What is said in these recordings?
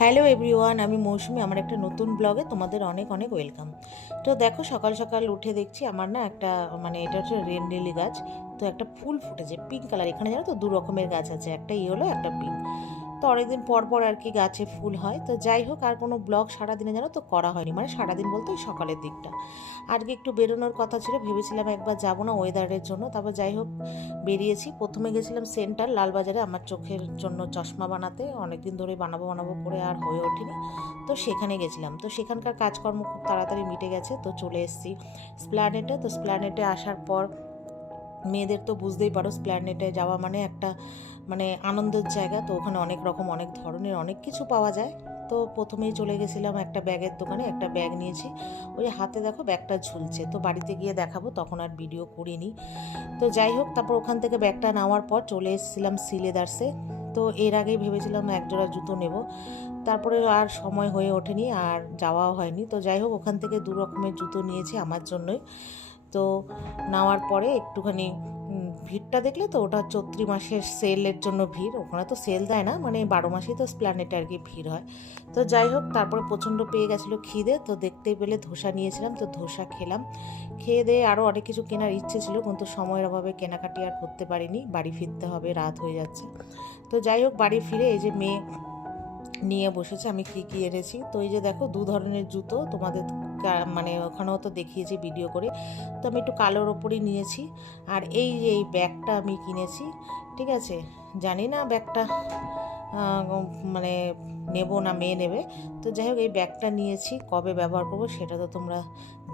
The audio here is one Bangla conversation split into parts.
হ্যালো এভরিওয়ান, আমি মৌসুমি। আমার একটা নতুন ব্লগে তোমাদের অনেক অনেক ওয়েলকাম। তো দেখো, সকাল সকাল উঠে দেখছি আমার না একটা এটা হচ্ছে রেনডেলি গাছ। তো একটা ফুল ফুটেছে পিঙ্ক কালার। এখানে জানো তো দু রকমের গাছ আছে, একটা ইয়েলো একটা পিঙ্ক। তো অনেকদিন পর পর আর কি গাছে ফুল হয়। তো যাই হোক, আর কোনো ব্লগ সারাদিনে জানো তো করা হয়নি, মানে সারাদিন বলতে ওই সকালের দিকটা। আজকে একটু বেরোনোর কথা ছিল, ভেবেছিলাম একবার যাবো না ওয়েদারের জন্য। তারপর যাই হোক বেরিয়েছি। প্রথমে গেছিলাম সেন্টার লালবাজারে আমার চোখের জন্য চশমা বানাতে, অনেকদিন ধরে বানাবো বানাবো করে আর হয়ে ওঠেনি। তো সেখানে গেছিলাম। তো সেখানকার কাজকর্ম খুব তাড়াতাড়ি মিটে গেছে। তো চলে এসেছি স্প্ল্যানেটে। তো স্প্ল্যানেটে আসার পর মেয়েদের তো বুঝতেই পারো, স্প্ল্যানেটে যাওয়া মানে একটা আনন্দের জায়গা। তো ওখানে অনেক রকম অনেক ধরনের অনেক কিছু পাওয়া যায়। তো প্রথমেই চলে গেছিলাম একটা ব্যাগের দোকানে, একটা ব্যাগ নিয়েছি। ওই হাতে দেখো ব্যাগটা ঝুলছে, তো বাড়িতে গিয়ে দেখাবো, তখন আর ভিডিও করিনি। তো যাই হোক, তারপর ওখান থেকে ব্যাগটা নেওয়ার পর চলে এসেছিলাম সিলেদার্সে। তো এর আগেই ভেবেছিলাম একজোড়া জুতো নেব, তারপরে আর সময় হয়ে ওঠেনি আর যাওয়াও হয়নি। তো যাই হোক, ওখান থেকে দু রকমের জুতো নিয়েছি আমার জন্যই। তো নেওয়ার পরে একটুখানি ভিড়টা দেখলে তো, ওটা চৈত্রি মাসের সেলের জন্য ভিড়। ওখানে তো সেল দেয় না, 12 মাসেই তো স্প্ল্যানেটে আর কি ভিড় হয়। তো যাই হোক, তারপরে প্রচণ্ড পেয়ে গেছিলো খিদে। তো দেখতেই পেলে ধোসা নিয়েছিলাম, তো ধোসা খেলাম। খেয়ে দিয়ে আরও অনেক কিছু কেনার ইচ্ছে ছিল, কিন্তু সময়ের অভাবে কেনাকাটি আর করতে পারিনি। বাড়ি ফিরতে হবে, রাত হয়ে যাচ্ছে। তো যাই হোক, বাড়ি ফিরে এই যে মেয়ে নিয়ে বসেছে আমি কী কী এনেছি। তো এই যে দেখো, দু ধরনের জুতো তোমাদের ওখানেও তো দেখিয়েছি ভিডিও করে। তো আমি একটু কালোর ওপরই নিয়েছি। আর এই যে এই ব্যাগটা আমি কিনেছি, ঠিক আছে। জানি না ব্যাগটা মানে নেব না মেয়ে নেবে। তো যাই হোক, এই ব্যাগটা নিয়েছি, কবে ব্যবহার করবো সেটা তো তোমরা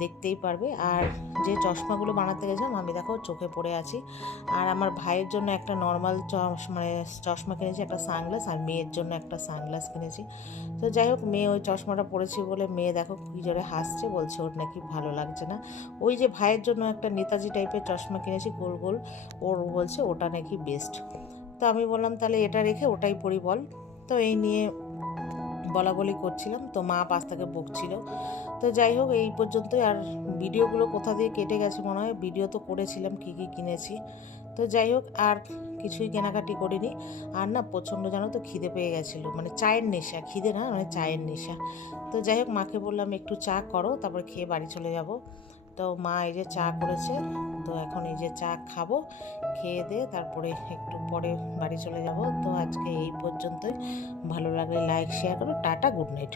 দেখতেই পারবে। আর যে চশমাগুলো বানাতে গেছিলাম আমি দেখো চোখে পড়ে আছি। আর আমার ভাইয়ের জন্য একটা নর্মাল চশমা কিনেছি, একটা সানগ্লাস। আর মেয়ের জন্য একটা সানগ্লাস কিনেছি। তো যাই হোক, মেয়ে ওই চশমাটা পরেছি বলে মেয়ে দেখো কী জোরে হাসছে, বলছে ওর নাকি ভালো লাগছে না। ওই যে ভাইয়ের জন্য একটা নেতাজি টাইপের চশমা কিনেছি গোল গোল, ওর বলছে ওটা নাকি বেস্ট। তো আমি বললাম তাহলে এটা রেখে ওটাই পরি বল। তো এই নিয়ে বলা বলি করছিলাম, তো মা পাশ থেকে বকছিল। তো যাই হোক, এই পর্যন্তই। আর ভিডিওগুলো কোথা দিয়ে কেটে গেছে মনে হয়, ভিডিও তো করেছিলাম কী কী কিনেছি। তো যাই হোক, আর কিছুই কেনাকাটি করিনি। আর না প্রচণ্ড জানো তো খিদে পেয়ে গেছিলো, চায়ের নেশা, খিদে না চায়ের নেশা। তো যাই হোক, মাকে বললাম একটু চা করো, তারপর খেয়ে বাড়ি চলে যাব। তো মা এই যে চা করেছে, তো এখন এই যে চা খাবো, খেয়ে দিয়ে তারপরে একটু পরে বাড়ি চলে যাব। তো আজকে এই পর্যন্তই। ভালো লাগলে লাইক শেয়ার করো। Tata, good night.